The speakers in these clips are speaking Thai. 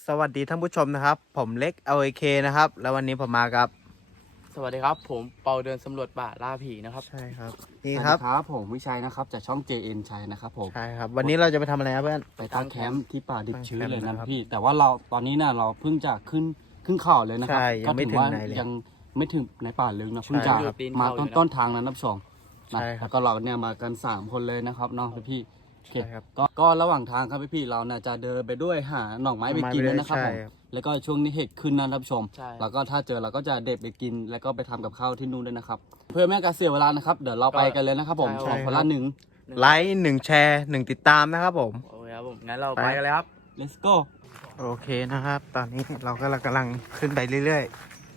สวัสดีท่านผู้ชมนะครับผมเล็ก LAK นะครับแล้ววันนี้ผมมากับสวัสดีครับผมเปาเดินสำรวจป่าล่าผีนะครับใช่ครับนี่ครับผมวิชัยนะครับจากช่อง JN ชัยนะครับผมใช่ครับวันนี้เราจะไปทำอะไรครับเพื่อนไปตั้งแคมป์ที่ป่าดิบชื้นเลยตั้นะงแคมป์นะครับพี่แต่ว่าเราตอนนี้นะเราเพิ่งจะขึ้นเขาเลยนะครัใช่ก็ยังไม่ถึงว่าไหนเลยยังไม่ถึงในป่าลึกนะเพิ่งใช่จะครับมาต้นทางนะนับสองนะใช่ครับแล้วก็เราเนี่ยมากัน3คนเลยนะครับเนาะพี่โอเคใช่ครับก็ระหว่างทางครับพี่เราน่าจะเดินไปด้วยหาหน่อไม้ไปกินเลยนะครับผมใช่ครับแล้วก็ช่วงนี้เห็ดขึ้นนะท่านผู้ชมใช่แล้วก็ถ้าเจอเราก็จะเด็ดไปกินแล้วก็ไปทำกับข้าวที่นู่นด้วยนะครับเพื่อไม่ให้การเสียเวลานะครับเดี๋ยวเราไปกันเลยนะครับผมขอคนละหนึ่งไลค์1 แชร์1 ติดตามนะครับผมโอเคครับผมงั้นเราไปกันเลยครับ let's go โอเคนะครับ ตอนนี้เราก็กำลังขึ้นไปเรื่อย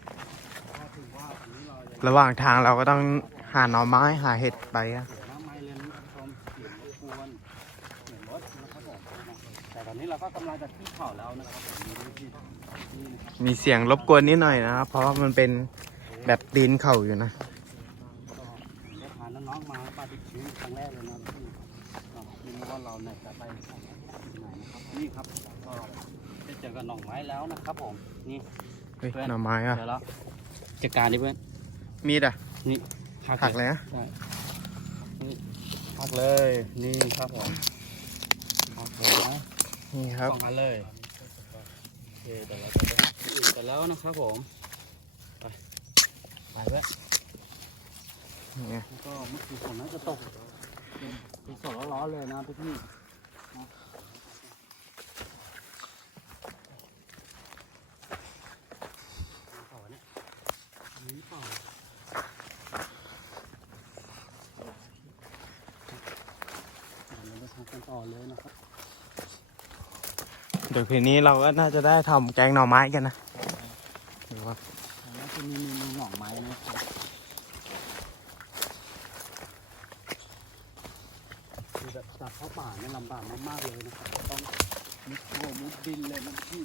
ๆระหว่างทางเราก็ต้องหาหน่อไม้หาเห็ดไปอะน้ำไม้เลนชมเสียงรบกวนเสียงรถนะครับผมแต่ตอนนี้เราก็กำลังจะขึ้นเขาแล้วนะครับผมนี่นะครับมีเสียงรบกวนนิดหน่อยนะครับเพราะว่ามันเป็นแบบตีนเข่าอยู่นะก็ได้พาน้องๆมาปาร์ตี้ชีวิตครั้งแรกเลยนะพี่ก็ไม่รู้ว่าเราเนี่ยจะไปที่ไหนนะครับนี่ครับก็ได้เจอกับหน่อไม้แล้วนะครับผมนี่เฮ้ยหน่อไม้อะเจอแล้วจัดการดิเพื่อนมีดอะนี่หักเลยนะใช่นี่หักเลยนี่ครับผมหักเลยนะนี่ครับสองอันเลยโอเคเดี๋ยวเราจะไปที่อื่นกันแล้วนะครับผมไปเว้ยนี่ไงแล้วก็เมื่อคืนฝนน่าจะตกเป็นสดร้อนๆเลยนะพี่นะต่อเนี่ยอันนี้ต่อเราจะทำกันต่อเลยนะครับเดี๋ยวคืนนี้เราก็น่าจะได้ทำแกงหน่อไม้กันนะหรือว่าแล้วจะมีเมนูหน่อไม้นะครับคือแบบจับเข้าป่าเนี่ยลำบากมากๆเลยนะครับต้องมุดโผมุดดินเลยนะพี่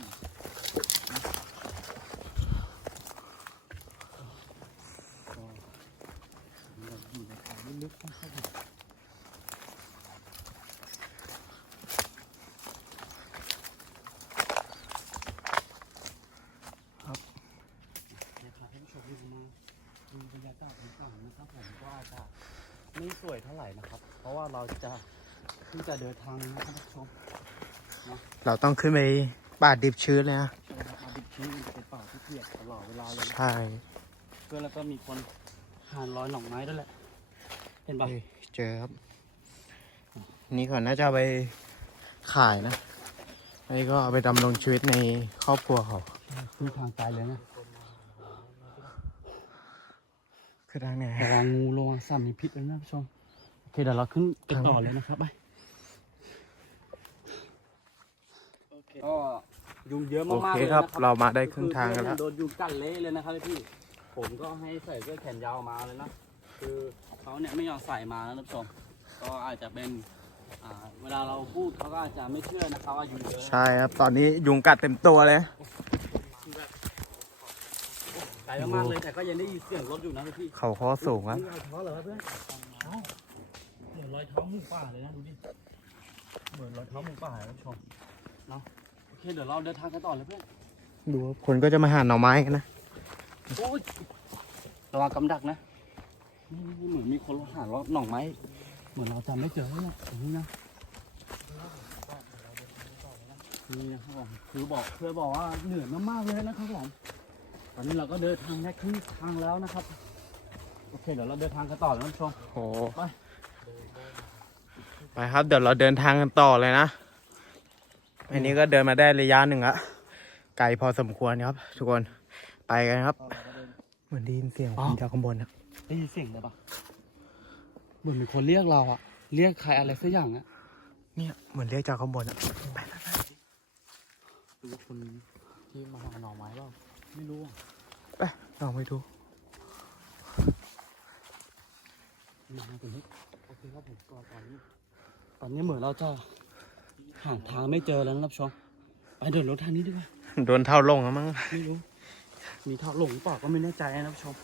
ก็เราอยู่ในป่าลึกๆนะครับผมเดี๋ยวพาท่านผู้ชมดูบรรยากาศต่างๆนะครับผมก็อาจจะไม่สวยเท่าไหร่นะครับ เพราะว่าเราจะเพิ่งจะเดินทางนะครับท่านผู้ชมเราต้องขึ้นไปป่าดิบชื้นเลยนะใช่ครับมาดิบชื้นมันจะเป็นป่าที่เปียกตลอดเวลาเลยนะใช่เพื่อนแล้วก็มีคนหานร้อยหน่อไม้ด้วยแหละเห็นปะเฮ้ยเจอครับ นี่เขาน่าจะเอาไปขายนะไอ้ก็เอาไปดำรงชีวิตในครอบครัวเขาขึ้นทางไกลเลยนะคือทางไหนระวังงูระวังสัตว์มีพิษเลยนะผู้ชมโอเคเดี๋ยวเราขึ้นกันต่อเลยนะครับไปก็ยุงเยอะโอมากๆเคเลยครันะบ เรามาได้ครึ่งทางกันแล้วโดนยุงกัดเละเลยนะครับพี่ผมก็ให้ใส่เสื้อแขนยาวมาเลยนะคือเขาเนี่ยไม่ยอมใส่มานะท่านผู้ชมก็อาจจะเป็นเวลาเราพูดเขาก็อาจจะไม่เชื่อนะครับว่ายุงเยอะนะใช่ครับ ตอนนี้ยุงกัดเต็มตัวเลยไกลมากๆเลยแต่ก็ยังได้ยินเสียงรถอยู่นะพี่เขาข้อสูงครับรอยเท้าเหรอเพื่อนเอ้าเหมือนรอยเท้าหมูป่าเลยนะดูดิเหมือนรอยเท้าหมูป่าเลยท่านผู้ชมเนาะโอเคเดี๋ยวเราเดินทางกันต่อเลยเพื่อนดูครับคนก็จะมาหาหน่อไม้กันนะโอ้ยระวังกำดักนะนี่เหมือนมีคนหาล้อหน่องไม้เหมือนเราจำไม่เจอเนี่ยตรงนี้นะนี่นะครับผมคือบอกเพื่อบอกว่าเหนื่อยมากๆเลยนะครับผมตอนนี้เราก็เดินทางแค่ครึ่งทางแล้วนะครับโอเคเดี๋ยวเราเดินทางกันต่อแล้วท่านผู้ชมโอ้ไปไปครับ เดี๋ยวเราเดินทางกันต่อเลยนะอันนี้ก็เดินมาได้ระยะหนึ่งละไกลพอสมควรครับ ทุกคนไปกันครับ เหมือนได้ยินเสียงคนจากข้างบนครับได้ยินเสียงเลยปะเหมือนมีคนเรียกเราอะเรียกใครอะไรสักอย่างอะเนี่ยเหมือนเรียกจากข้างบนอะไปหรือว่าคนที่มาหาหน่อไม้เปล่าไม่รู้อะไปลองไปดูมาตรงนี้โอเคครับผมก็ตอนนี้เหมือนเราจะหาทางไม่เจอแล้วนะครับชมไปเดินรถทางนี้ดีกว่าโดนเท่าลงแล้วมั้งไม่รู้มีทางหลงหรือเปล่าก็ไม่แน่ใจนะท่านผู้ชม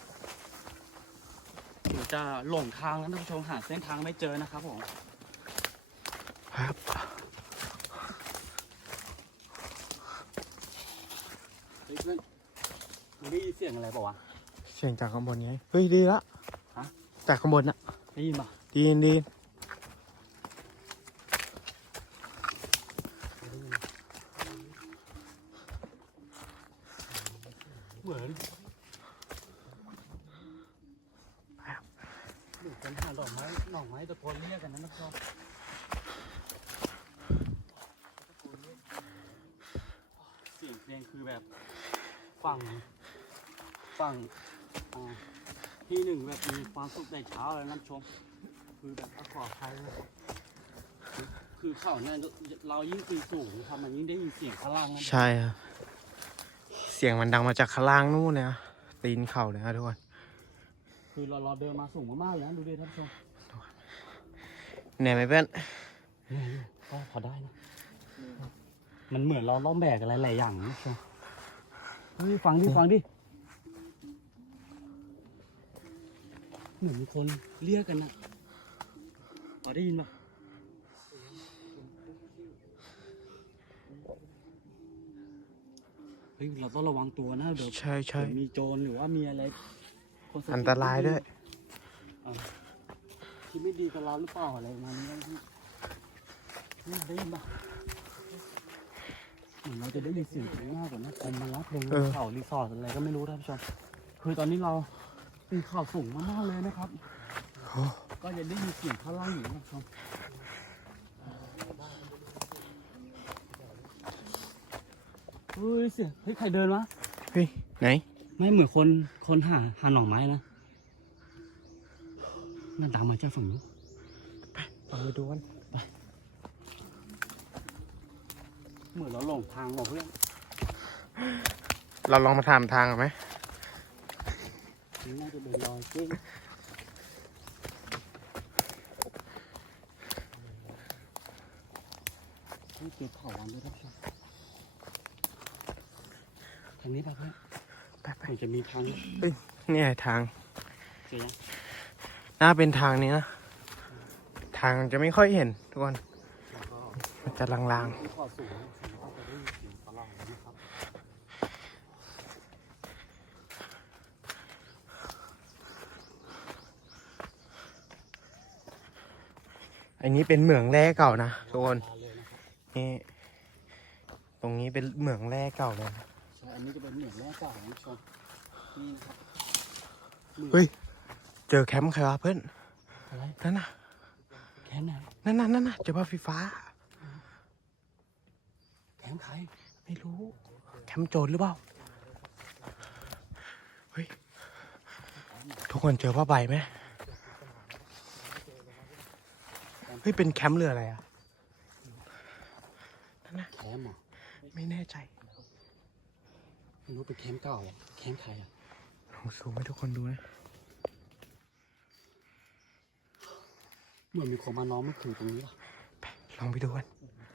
เดี๋ยวจะหลงทางแล้วท่านผู้ชมหาเส้นทางไม่เจอนะครับผมครับได้ยินเสียงอะไรเปล่าวะเสียงจากข้างบนไงเฮ้ยดีละฮะจากข้างบนน่ะได้ยินปะดีนดีเหมือนคนหาดอกไม้หน่อไม้ตะโกนเรียกกันนะนะครับเสียงเพลงคือแบบฟังที่หนึ่งแบบมีความสุขในเช้าเลยนะชมคือแบบขออภัยนะครับคือเขาเนี่ยเรายิ่งปีสูงทำมันยิ่งได้ยินเสียงข้างล่างนะใช่ครับเสียงมันดังมาจากข้างล่างนู่นเลยนะตีนเข่าเลยนะทุกคนคือเราเดินมาสูงมากๆเลยนะดูดิท่านผู้ชมเหนื่อยไหมเพื่อนเนี่ยก็พอได้นะมันเหมือนเราล้อมแบกอะไรหลายอย่างนะท่านผู้ชมเฮ้ยฟังดิเหมือนมีคนเรียกกันนะอ๋อได้ยินปะเฮ้ยเราต้องระวังตัวนะเดี๋ยวใช่ใช่มีโจรหรือว่ามีอะไรคนสติอันตรายด้วยที่ไม่ดีกับเราหรือเปล่าอะไรประมาณนี้นะพี่นี่ได้ยินปะเหมือนเราจะได้ยินเสียงข้างหน้าก่อนนะคนมารับลงเขารีสอร์ทอะไรก็ไม่รู้ท่านผู้ชมคือตอนนี้เราปีนเขาสูงมากๆเลยนะครับโอ้ก็จะได้ยินเสียงข้างล่างอยู่นะท่านผู้ชมเฮ้ยเสียงเฮ้ยใครเดินวะเฮ้ยไหนไม่เหมือนคนหาหน่อไม้นะน่าดังมาจากฝั่งนู้นเอาไปดูกันเหมือนเราหลงทางว่ะเพื่อนเราลองมาถามทางกันไหมนี่น่าจะเป็นรอยเก้งต้องเก็บเผาวันด้วยท่านผู้ชมทางนี้ไปเพื่อนไปไปมันจะมีทางนี้เฮ้ยเนี่ยทางเจอยังน่าเป็นทางนี้นะ ทางจะไม่ค่อยเห็นทุกคนแล้วก็มันจะลางที่ขอสูงถึงว่าจะได้ยินเสียงตลอดนะครับๆอันนี้เป็นเหมืองแร่เก่านะทุกคนมาเลยนะครับนี่ตรงนี้เป็นเหมืองแร่เก่าเลยนะใช่อันนี้จะเป็นเหมืองแร่เก่านะท่านผู้ชมนี่นะครับเฮ้ย เจอแคมป์ใครวะเพื่อนอะไรนั่นน่ะแคมป์ไหนนั่นน่ะเจอบ้าไฟฟ้าแคมป์ใครไม่รู้ แคมป์โจรหรือเปล่า เฮ้ย ทุกคนเจอผ้าใบไหมเฮ้ย เป็นแคมป์เรืออะไรอ่ะแคมป์เหรอไม่แน่ใจไม่รู้เป็นแคมป์เก่าเหรอแคมป์ใครอ่ะลองซูมให้ทุกคนดูนะเหมือนมีคนมานอนเมื่อคืนตรงนี้อ่ะไปลองไปดูกัน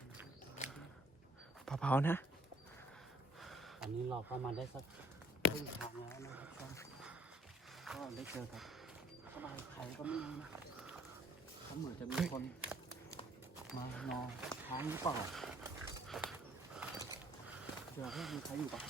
เบาๆนะอันนี้เราก็มาได้สักครึ่งทางแล้วนะครับก็ได้เจอกับสบายใครก็ไม่รู้นะเขาเหมือนจะมีคนมานอนค้างหรือเปล่าเจอว่ามีใครอยู่ปะ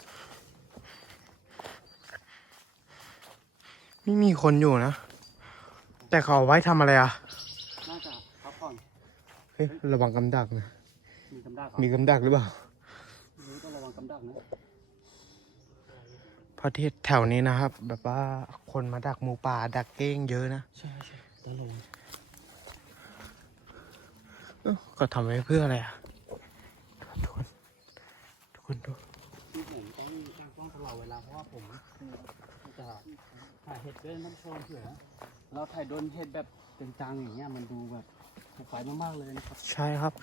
ไม่มีคนอยู่นะ แต่เขาเอาไว้ทำอะไรอ่ะน่าจะพักผ่อนเฮ้ย ระวังกำดักนะมีกำดักเหรอมีกำดักหรือเปล่าไม่รู้ต้องระวังกำดักนะเพราะที่แถวนี้นะครับ แบบว่าคนมาดักหมูป่าดักเก้งเยอะนะใช่ต้องระวังก็ทำไว้เพื่ออะไรอ่ะ ทุกคนดูที่ผมต้องตั้งกล้องตลอดเวลาเพราะว่าผมจะถ่ายเห็ดด้วยน้ำชมเผื่อเราถ่ายโดนเห็ดแบบจังๆอย่างเงี้ยมันดูแบบถูกไฟมากๆเลยนะครับใช่ครับ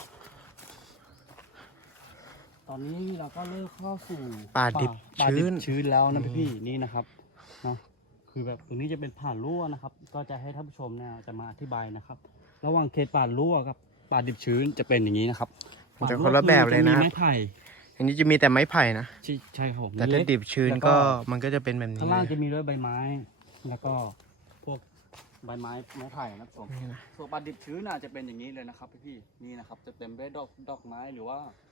ตอนนี้เราก็เริ่มเข้าสู่ป่าดิบป่าดิชื้บนชื้นแล้วนะพี่ๆนี่นะครับนะคือแบบตรงนี้จะเป็นผ่านรั่วนะครับ ก็จะให้ท่านผู้ชมเนี่ยจะมาอธิบายนะครับ ระหว่างเขตป่ารั่วกับป่าดิบชื้นจะเป็นอย่างนี้นะครับมันจะคนละแบบเลยนะป่ารั่วคือจมีไม้ไผ่อันนี้จะมีแต่ไม้ไผ่นะใช่ครับผมแต่ถ้าดิบชื้นแล้วก็มันก็จะเป็นแบบนี้ข้างล่างเลยจะมีด้วยใบไม้ แล้วก็พวกใบไม้ไผ่นะครับผมนี่นะส่วนป่าดิบชื้นน่ะจะเป็นอย่างนี้เลยนะครับพี่ๆนี่นะครับ จะเต็มด้วยดอกไม้หรือว่า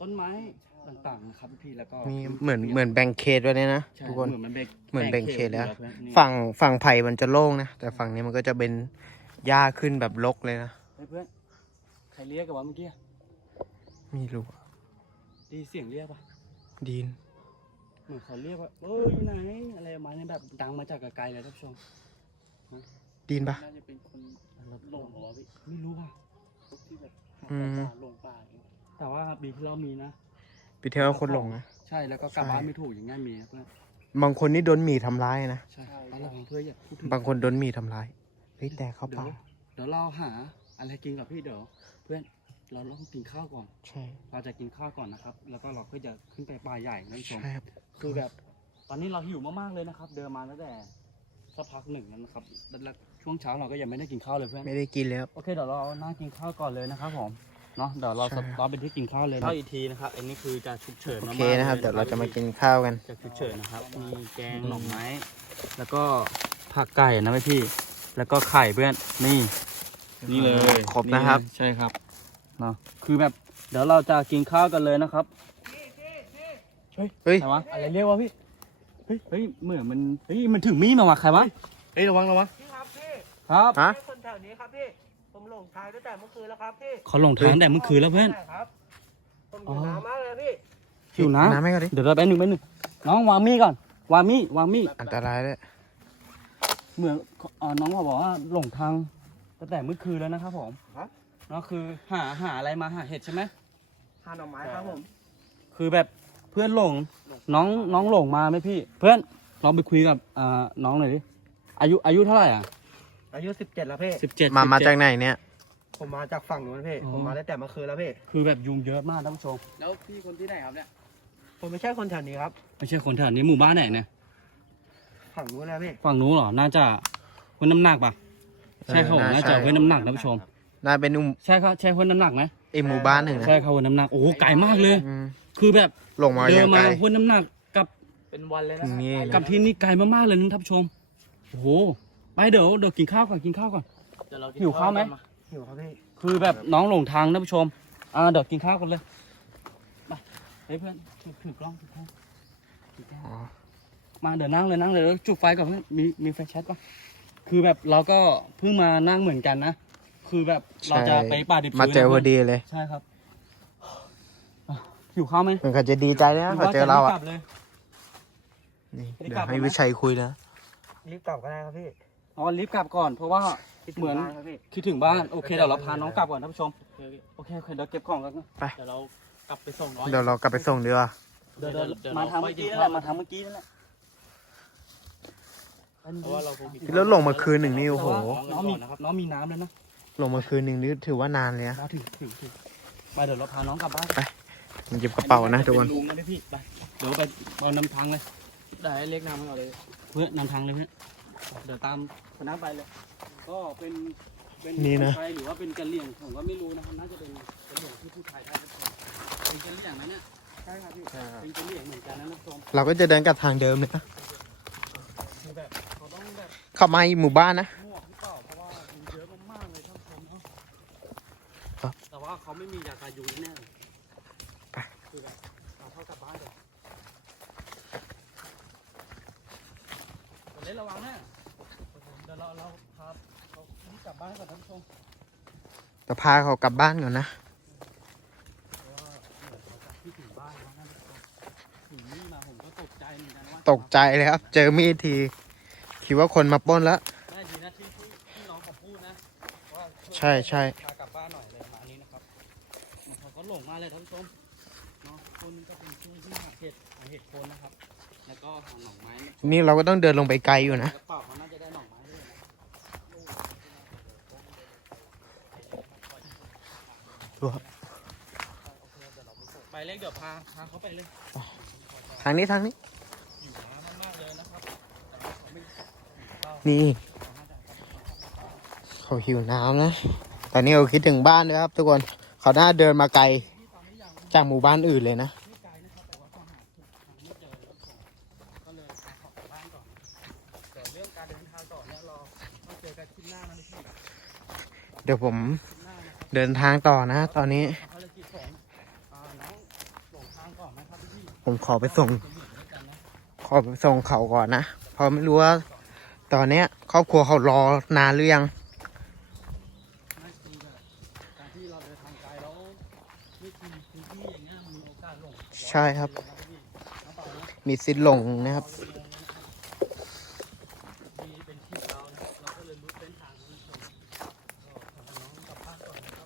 ต้นไม้ต่างๆนะครับพี่แล้วก็มีเหมือนแบ่งเขตไว้เลยนะใช่ทุกคนเหมือนมันแบ่งเหมือนแบ่งเขตแล้วอยู่พื่อนนี่ฝั่งไผ่มันจะโล่งนะ แต่ฝั่งนี้มันก็จะเป็นหญ้าขึ้นแบบรกเลยนะเฮ้ยเพื่อนใครเรียกกันวะเมื่อกี้ไม่รู้ได้เสียงเรียกปะดีนเหมือนเขาเรียกว่าเอ้ยอยู่ไหนอะไรประมาณนี้แบบดังมาจากไกลๆเลยท่านผู้ชมดีนปะน่าจะเป็นคนหลงเหรอวะพี่ไม่รู้ว่ะพวกที่แบบอืมป่าหลงป่าอย่างเงี้ยแต่ว่าปีที่เรามีนะไปเที่ยวคนหลงนะใช่แล้วก็กลับบ้านไม่ถูกอย่างงี้มีนะเพื่อนบางคนนี่โดนหมีทำร้ายนะใช่ตอนเราเพื่อนอย่าพูดถึงบางคนโดนหมีทำร้ายเฮ้ยแต่เข้าป่าเดี๋ยวเราหาอะไรกินกับพี่เดี๋ยวเพื่อนเราต้องกินข้าวก่อนใช่เราจะกินข้าวก่อนนะครับ แล้วก็เราก็จะขึ้นไปป่าใหญ่นั่นชมใช่ครับคือแบบตอนนี้เราหิวมากๆเลยนะครับ เดินมาตั้งแต่สักพักหนึ่งแล้วนะครับแล้วช่วงเช้าเราก็ยังไม่ได้กินข้าวเลยเพื่อนไม่ได้กินแล้วโอเคเดี๋ยวเรานั่งกินข้าวก่อนเลยนะครับผมเนาะเดี๋ยวเราใช่สต็อปไปที่กินข้าวเลยข้าวอีกทีนะครับอันนี้คือจะฉุกเฉินโอมากๆเคนะครับลเดี๋ยวเราจะมากินข้าวกันจะฉุกเฉินนะครับมีแกงหน่อไม้ แล้วก็ผักไก่นะพี่แล้วก็ไข่เพื่อนนี่นี่เลยครบนะครับใช่ครับเนาะคือแบบเดี๋ยวเราจะกินข้าวกันเลยนะครับเฮ้ยใครวะอะไรเรียกวะพี่เฮ้ยเหมือนมันถึงมีดมาวะใครวะเฮ้ยระวังพี่ครับพี่ครับฮะให้คนแถวนี้ครับพี่ ผมหลงทางตั้งแต่เมื่อคืนแล้วครับพี่เขาหลงทางแต่เมื่อคืนแล้วเพื่อนใช่ครับ ผมอยู่น้ำมากเลยพี่หิวน้น้ำให้ก่อนดิเดี๋ยวเราแป๊บนึงน้องวางมีดก่อนวางมีดอันตรายเลยเหมือนน้องเขาบอกว่าหลงทางตั้งแต่เมื่อคืนแล้วนะครับผมครับเนาะคือหาอะไรมาหาเห็ดใช่ไหมทานหน่อไม้ครับผมคือแบบเพื่อนหลงน้องหลงมาไหมพี่ เพื่อนเราไปคุยกับน้องหน่อยดิอายุเท่าไหร่อ่ะอายุ17แล้วพี่ 17 มาจากไหนเนี่ยผมมาจากฝั่งนู้นพี่อ๋อผมมาตั้งแต่เมื่อคืนแล้วพี่คือแบบยุงเยอะมากท่านผู้ชมแล้วพี่คนที่ไหนครับเนี่ยผมไม่ใช่คนแถวนี้ครับไม่ใช่คนแถวนี้หมู่บ้านไหนเนี่ยฝั่งนู้นแล้วพี่ฝั่งนู้นเหรอน่าจะห้วยน้ำหนักปะใช่ครับผมน่าน่าใช่จะห้วยน้ำหนักท่านผู้ชมน่าเป็นใช่ครับใช่ห้วยน้ำหนักไหมอีกหมู่บ้านหนึ่งนะใช่ครับห้วยน้ำหนักโอ้โหไกลมากเลยอืมคือแบบหลงมาเดิยันงมาไกลห้วยน้ำหนักกับเป็นวันเลยถึนะงนี่เลยกับที่นี่ไกลมากๆเลยนะท่านผู้ชม โอ้โห ไปเดี๋ยวกินข้าวก่อนเดี๋ยวเรากินหิวข้าวไหมก่อนหิวครับพี่คือแบบน้องหลงทางท่านผู้ชม เดี๋ยวกินข้าวกันเลยไปเฮ้ยเพื่อนถือกล้องถือกล้องอ๋อมาเดี๋ยวนั่งเลยแล้วจุดไฟก่อนเพื่อนมีไฟแช็กป่ะคือแบบเราก็เพิ่งมานั่งเหมือนกันนะ คือแบบเราจะไปป่าดิบชื้นมาเจอพอดีเลยใช่ครับหิวข้าวไหมมันก็จะดีใจนะพอเจอเราหอ่ะว่จะรีบกลับเลยนี่รีบเดี๋ยกลัวบให้ไหมวิชัยคุยนะรีบกลับก็ได้ครับพี่รีบกลับก่อนเพราะว่าคิดถึงเหมือนบ้านครับพี่คิดถึงบ้านโอเคเดี๋ยวเราพาน้องกลับก่อนท่านผู้ชมโอเคโอเคเดี๋ยวเก็บของกันนะเดี๋ยวเรากลับไปส่งน้องเดี๋ยวเรากลับไปส่งดีกว่าเดี๋ยวเมาทำเมื่อกี้นั่นแหละมาทำเมื่อกี้นั่นแหละเพราะว่าเราคงกินแล้วหลงมาคืนหนึ่งนี่โอ้โหน้องมีน้ำแล้วนะหลงมาคืนหนึ่งนี่ถือว่านานเลยนะมาถึงไปเดี๋ยวเราพาน้องกลับบ้านมันหยิบกระเป๋านะทุกคนเป็ลุงนะพี่ไปเดี๋ยวไปเอานำทางเลยได้ให้เล็กน้ำให้เราเลยเพื่อนำทางเลยเพื่อนเดี๋ยวตามคณะไปเลย ก็เป็นนี่นะคไทยหรือว่าเป็นกะเหรี่ยงผมก็ไม่รู้นะครับน่าจะเป็นกะเหรี่ยงที่พูดไทยได้ทุกคนเป็นกะเหรี่ยงนะเนี่ยใช่ครับพี่เป็นกะเหรี่ยงเหมือนกันนะท่านผู้ชมเราก็จะเดินกลับทางเดิมเลยนะคือแบบเขาต้องแบบเข้ามาอีกหมู่บ้านนะหมวกหรือเปล่าเพราะว่ายุงเยอะมากๆเลยท่านผู้ชมเนาะครับแต่ว่าเขาไม่มียากันยุงแน่เลยไปคือแบบเราเข้ากลับบ้านเลยเล่นระวังนะเดี๋ยวเราพาเขากลับบ้านก่อนท่านผู้ชมจะพาเขากลับบ้านก่อนนะเพราะว่าเหมือนเขาจะคิดถึงบ้านนะท่านผู้ชมถึงนี่มาผมก็ตกใจเหมือนกันว่าตกใจเลยครับ เจอมีดทีคิดว่าคนมาปล้นแล้วน่าดีนะที่น้องเขาพูดนะว่าใช่ใช่พากลับบ้านหน่อยเลยมาอันนี้นะครับมันเขาก็หลงมาเลยท่านผู้ชมเนาะคนก็เป็นช่วงที่หาเห็ดโคนนะครับ แล้วก็หาหน่อไม้นี่เราก็ต้องเดินลงไปไกลอยู่นะกระเป๋าเขาน่าจะได้หน่อไม้ด้วยนะดูครับไปเล็กเดี๋ยวพาเขาไปเลยทางนี้ทางนี้อยู่น้ำมากๆเลยนะครับแต่ว่าเขาไม่เข้านี่ เขาหิวน้ำนะ ตอนนี้เราคิดถึงบ้านด้วยครับ ทุกคน เขาน่าเดินมาไกลจากหมู่บ้านอื่นเลยนะไม่ไกลนะครับแต่ว่าก็หาไม่เจอแล้วก็เลยพาเขากลับบ้านก่อนเดี๋ยวเรื่องการเดินทางต่อเนี่ยเราต้องเจอกันคลิปหน้านะพี่เดี๋ยวผมคลิปหน้านะครับเดินทางต่อนะ ตอนนี้ภารกิจของน้องผมขอไปส่งเขาก่อนนะเพราะไม่รู้ว่าตอนเนี้ยครอบครัวเขารอนานหรือยังไม่คือแบบการที่เราเดินทางไกลแล้วไม่คุ้นพื้นที่อย่างเงี้ยมีโอกาสหลงใช่ครับเลยนะพี่น้องเปานะมีสิทธิ์หลงนะครับมีเป็นที่เรานะครับเราก็เลยรู้เส้นทางที่ชมก็พาน้องกลับบ้านก่อนนะครับ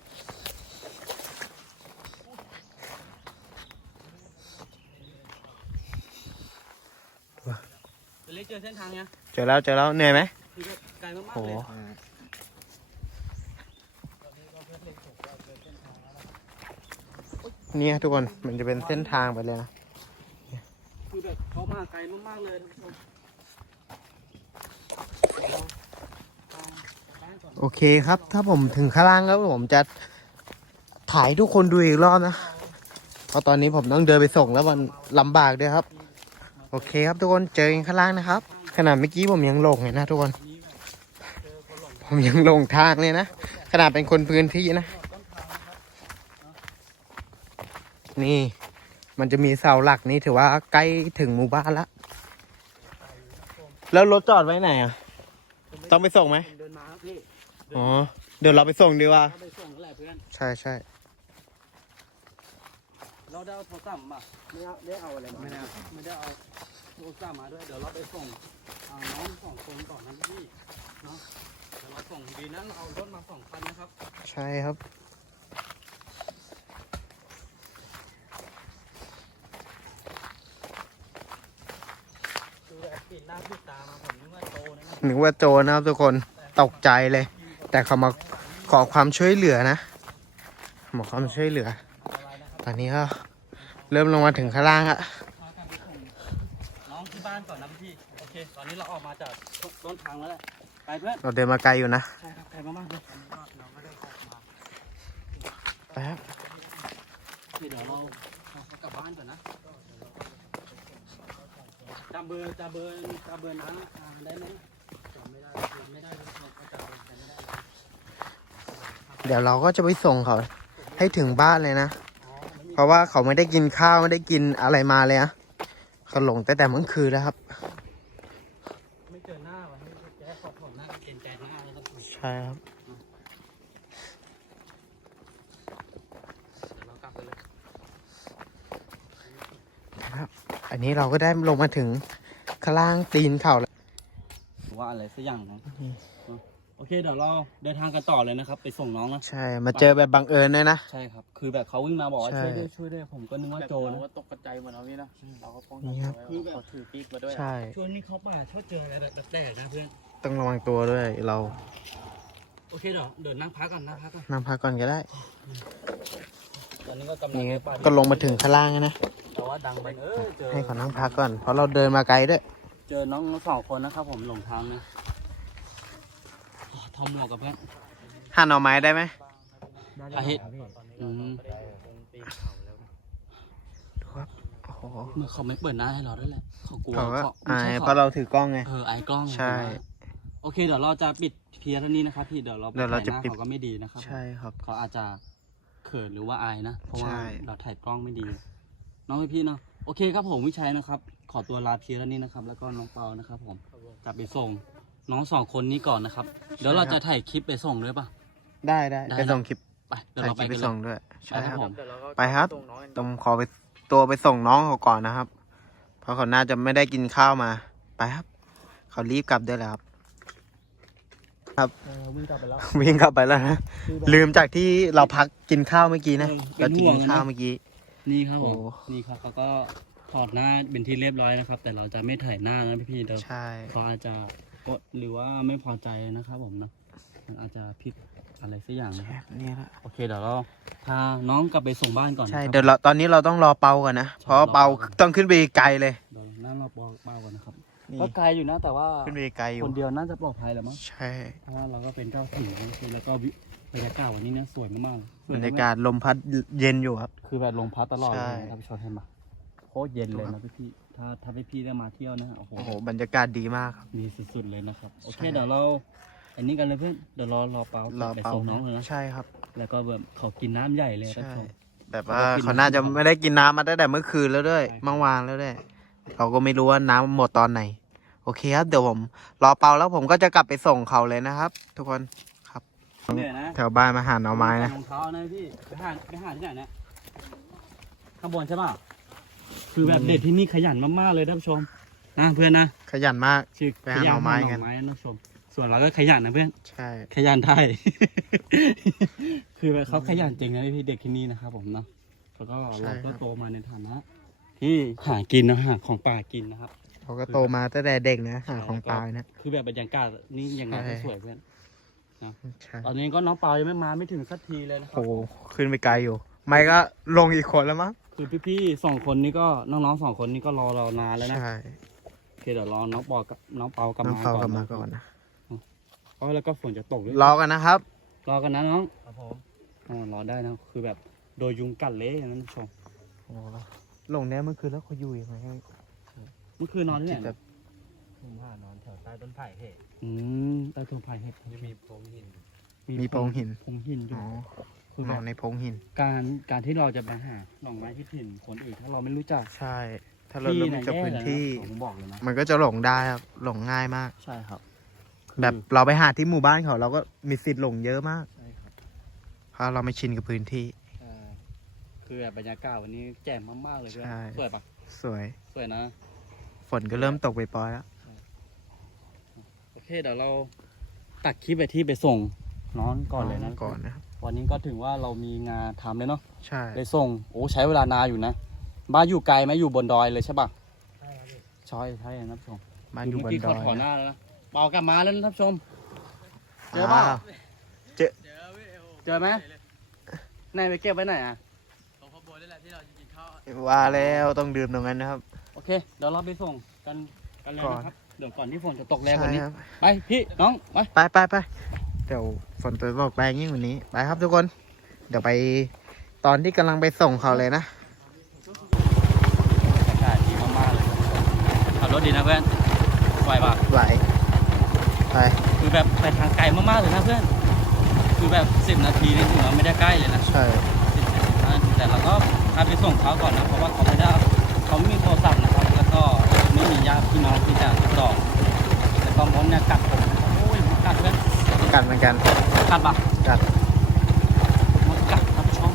จะเล็กเจอเส้นทางยังเจอแล้วเหนื่อยไหมคือไกลมากโอ้ๆเลยเนี่ยทุกคนมันจะเป็นเส้นทางไปเลยนะคือแบบเขามาไกลมากๆเลยท่านผู้ชมตามบ้านก่อนโอเคครับ ถ้าผมถึงข้างล่างแล้วผมจะถ่ายทุกคนดูอีกรอบนะเพราะตอนนี้ผมต้องเดินไปส่งแล้วมันลำบากด้วยครับ โอเคครับทุกคนเจอกันข้างล่างนะครับ ขนาดเมื่อกี้ผมยังหลงเลยนะทุกคน ผมยังหลงทางเลยนะขนาดเป็นคนพื้นที่นะ นี่มันจะมีเสาหลักนี่ถือว่าใกล้ถึงหมู่บ้านละแล้วรถจอดไว้ไหนอ่ะต้องไปส่งไหมผมเดินมาครับพี่อ๋อเดี๋ยวเราไปส่งดีกว่าเราไปส่งนั่นแหละเพื่อนใช่เราได้เอาโทรศัพท์มาไม่ได้เอาอะไรมาไม่ได้เอาโทรศัพท์มาด้วยเดี๋ยวเราไปส่งน้อง2 คนก่อนนะพี่เนาะเดี๋ยวเราส่งดีนั้นเอารถมา2 คันนะครับใช่ครับดูแบบปิดหน้าปิดตามาผมนึกว่าโตนะนึกว่าโจรนะครับทุกคนตกใจเลย แต่เขามาขอความช่วยเหลือนะขอความช่วยเหลือ ตอนนี้ก็เริ่มลงมาถึงข้างล่างอะพากันไปส่งน้องที่บ้านก่อนนะพี่โอเคตอนนี้เราออกมาจากต้นทางแล้วแหละไปเพื่อนเราเดินมาไกลอยู่นะใช่ครับไกลมากๆเลยเราก็ได้ออกมาไปครับเดี๋ยวเรากลับบ้านก่อนนะจำเบอร์นะได้ไหมจำไม่ได้เลยเราจำเบอร์กันไม่ได้เลยเดี๋ยวเราก็จะไปส่งเขาให้ถึงบ้านเลยนะ เพราะว่าเขาไม่ได้กินข้าวไม่ได้กินอะไรมาเลยนะเขาหลงแต่เมื่อคืนแล้วครับไม่เจอหน้าว่ะให้แกขอบผมหน้าเกรงใจหน้าแล้วก็เใช่ครับดี๋ยวเรากลับไปเลยอันนี้เราก็ได้ลงมาถึงข้างล่างตีนเขาแล้วว่าอะไรสักอย่างนะโอเคเดี๋ยวเราเดินทางกันต่อเลยนะครับ ไปส่งน้องนะใช่มาเจอแบบบังเอิญด้วยนะใช่ครับ คือแบบเขาวิ่งมาบอกว่าใช่ช่วยด้วยผมก็นึกว่าโจรเรานะก็ตกกระจายหมดแล้วพี่นะเราก็ป้องกันี่นครับไว้ว่าเขาถือปีกมาด้วยใช่ช่วงนี้เขาป่าชอบเจออะไรแบบแปลกๆนะเพื่อนต้องระวังตัวด้วยเราโอเคเดี๋ยวนั่งพักก่อนนั่งพักก่อนก็ได้ตอนนี้ก็กำลังนี่ไปก็ลงมาถึงข้างล่างแล้วนะแต่ว่าดังไปเจอให้เขานั่งพักก่อนเพราะเราเดินมาไกลด้วยเจอน้อง2 คนนะครับผมหลงทางนะทอมหมวกกับเพื่อนหั่นหน่อไม้ได้ไหมอาฮิตอืมดูครับโอ้โหเมื่อเขาไม่เปิดหน้าให้เราด้วยแหละเขากลัวเขาก็ไม่อายใช่เพราะเราถือกล้องไงไอ้กล้องใช่โอเคเดี๋ยวเราจะปิดเพียงเท่านี้นะครับพี่เดี๋ยวเราไปเดี๋ยวเราถ่ายหจะน้าปิดเขาก็ไม่ดีนะครับใช่ครับเขาอาจจะเขินหรือว่าอายนะ เพราะว่าใช่เราถ่ายกล้องไม่ดี น้องพี่เนาะโอเคครับผมวิชัยนะครับ ขอตัวลาเพียงเท่านี้นะครับ แล้วก็น้องเปานะครับผมจะไปส่งน้อง2 คนนี้ก่อนนะครับ เดี๋ยวเราจะถ่ายคลิปไปส่งด้วยปะได้ได้ไปส่งคลิปไปเดี๋ยวถ่ายเราคไปลิปไปกันเลส่งยด้วย ใช่ไปคครัรับบ ผมเดี๋ยวเราก็ไปครับส่งน้องกันต้องขอไปตัวไปส่งน้องเขาก่อนนะครับ เพราะเขาน่าจะไม่ได้กินข้าวมา ไปครับ เขารีบกลับด้วยแล้วครับวิ่งกลับไปแล้ววิ่งกลับไปแล้วนะ ลืมจากที่เราพักกินข้าวเมื่อกี้นะเป็เรานจะห่วกิงนนะข้าวเมื่อกี้นี่ครับผมโอ้นี่ครับเขาก็ถอดหน้าเป็นที่เรียบร้อยนะครับ แต่เราจะไม่ถ่ายหน้านะพี่ๆเดี๋ยวใช่เขาอาจจะกดหรือว่าไม่พอใจนะครับผมนะมันอาจจะผิดอะไรสักอย่างนะแบครับบนี้ละโอเคเดี๋ยวเราพาน้องกลับไปส่งบ้านก่อนนะใช่ครับเดี๋ยวเราตอนนี้เราต้องรอเปาก่อนนะ เพราะว่าเปาต้องขึ้นไปไกลเลยเดี๋ยวนั่งรอเบาก่อนนะครับนี่ก็ไกลอยู่นะแต่ว่าขึ้นไปไกลอยู่คนเดียวน่าจะปลอดภัยแหล้วมั้งใช่เพราะว่าเราก็เป็นเจ้าถิ่นนะแล้วก็บรรยากาศวันนี้เนี่ยสวยมากๆเลยสบวรมรยากาศลมพัดเย็นอยู่ครับคือแบบลมพัดตลอดใช่เลยนะครับพี่ชอตเห็นปะโคตรเย็นเลยนะพี่ๆถ้าพี่ๆได้มาเที่ยวนะโอ้โหโอ้โหบรรยากาศดีมากครับดีสุดๆเลยนะครับโอเคใช่เดี๋ยวเราอันนี้กันเลยเพื่อนเดี๋ยวรอเปารอไปเปาส่งน้องเลยนะใช่ครับแล้วก็แบบเขากินน้ำใหญ่เลยใช่ท่านผู้ชมแบบว่าเขาน่าจะไม่ได้กินน้ำมาตั้งแต่เมื่อคืนแล้วด้วยเมื่อวานแล้วด้วยเราก็ไม่รู้ว่าน้ำหมดตอนไหนโอเคครับเดี๋ยวผมรอเปาแล้วผมก็จะกลับไปส่งเขาเลยนะครับ ทุกคนครับเหนื่อยนะแถวบ้านมาหาหน่อไม้นะรองเท้านะพี่ไปหาที่ไหนเนี่ยข้างบนใช่ป่ะคือแบบเด็กที่นี่ขยันมากๆเลยท่านผู้ชมนะเพื่อนนะขยันมากชื่อไปหาหน่อไม้กันขยันหาหน่อไม้นะท่านผู้ชมส่วนเราก็ขยันนะเพื่อนใช่ขยันไทย คือแบบเขาขยันจริงนะพี่เด็กที่นี่นะครับผมเนาะแล้วก็เราก็โตมาในฐานะที่หากินนะหาของป่ากินนะครับเขาก็โตมาตั้งแต่เด็กนะหาของปลานะคือแบบบรรยากาศนี่ยังไงก็ใช่สวยเพื่อนใช่ตอนนี้ก็น้องเปายังไม่ถึงสักทีเลยนะครัโอ้ขึ้นไปไกลอยู่ ไม่ก็ลงอีกคนแล้วมั้งคือพี่ๆสองคนนี้ก็น้องๆสองคนนี้ก็รอเรานานแล้วนะใช่โอเคเดี๋ยวรอน้องเปากลับน้องมาเขาก่กอลับนมานะก่อนนะเพราะแล้วก็ฝนจะตกด้วยรอกันนะครับรอกันนะน้องครับผมรอได้นะคือแบบโดยยุงกัดเละอย่างนั้นผู้ชมโอ้ลงเนี้ยเมื่อคืนแล้วเขาอยู่ยังไงให้เมื่อคืนนอนที่ไหนแบนะบผมหานอนแถวใต้ต้นไผ่เฮ้ใต้ต้นไผ่เห็ดจะมีโพรงหินมีโพรงหินโพรงหินอยู่อ๋อคือหแบอบ ในโพรงหินการที่เราจะไปหาหน่อไม้ที่ถิ่นคนอื่นถ้าเราไม่รู้จักใช่ ถ้าเรารู้จักพื้นที่ผมบอกเลยนะมันก็จะหลงได้ครับ หลงง่ายมากใช่ครับแบบเราไปหาที่หมู่บ้านเขาเราก็มีสิทธิ์หลงเยอะมากใช่ครับเพราะเราไม่ชินกับพื้นที่ใช่คือแบบบรรยากาศวันนี้แจ่มมากๆเลยเพื่อนใช่สวยปะสวยสวยนะฝนก็เริ่มตกไปปล่อยๆแล้วโอเคเดี๋ยวเราตัดคลิปไปที่ไปส่งน้องก่อนเลยนะก่อนนะครับวันนี้ก็ถึงว่าเรามีงานทำเลยเนาะใช่ไปส่งโอ้ใช้เวลานานอยู่นะบ้านอยู่ไกลไหมอยู่บนดอยเลยใช่ปะใช่ครับพี่ใช่นะท่านผู้ชมบ้านอยู่บนเมื่กี้ดเขาอยถอนหน้าแล้วนะเปากลับมาแล้วนะท่านผู้ชม เจออ้าเปล่าวเจอไหมไหนไปเก็บไว้ไหนอ่ะตรงขบวนนี่แหละที่เราจะกินข้าวว่าแล้วต้องดื่มตรงนั้นนะครับโอเคเดี๋ยวเราไปส่งกันเลยก่อนนะครับเดี๋ยวก่อนที่ฝนจะตกแรงกใช่ว่านี้ครับไปพี่น้องไปไปเดี๋ยวฝนจะตกแรงยิ่งกว่านี้ ไปครับทุกคน เดี๋ยวไปตอนที่กำลังไปส่งเขาเลยนะอากาศดีมากๆเลยขับรถดีนะเพื่อนไหวปะไหวไปคือแบบไปทางไกลมากๆเลยนะเพื่อน คือแบบ10 นาทีนี่ถือว่าไม่ได้ใกล้เลยนะใช่ 10 นาทีแต่เราก็พาไปส่งเขาก่อนนะเพราะว่าเขาไม่มีโทรศัพท์นะครับ แล้วก็ไม่มีญาติพี่น้องที่จะติดต่อแล้วก็มดเนี่ยกัดผมนะครับโอ้ยมดกัดเพื่อนกันเหมือนกันกัดปะกัดมดกัดครับผู้ชม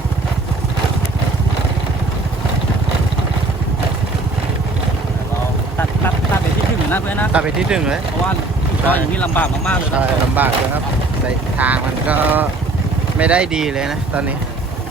เราตัดไปที่ถึงนะเพื่อนนะตัดไปที่หนึ่งเลยเพราะว่าก็อย่างนี้ลำบากมากๆเลยใช่นะลำบากเลยครับแต่ทางมันก็ไม่ได้ดีเลยนะ ตอนนี้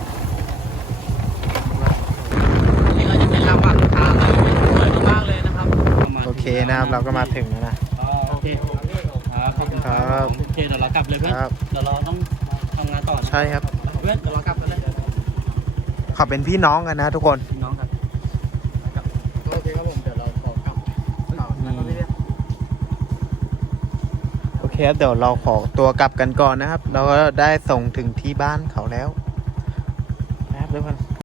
นี่ก็จะเป็นลำบากทางเลยสวยมากๆเลยนะครับโอเคนะครับ เราก็มาถึงแล้วนะโอเคครับขอบคุณคครัรับบ โอเคเดี๋ยวเรากลับเลยเพื่อนครับเดี๋ยวเราต้องทำงานต่อนะใช่ครับเพื่อนเดี๋ยวเรากลับกันเลยเขาเป็นพี่น้องกันนะทุกคนพี่น้องครับโอเคครับผมเดี๋ยวเราขอกลับต่อนะครับพี่โอเคครับเดี๋ยวเราขอตัวกลับกันก่อนนะครับ เราก็ได้ส่งถึงที่บ้านเขาแล้วนะครับทุกคน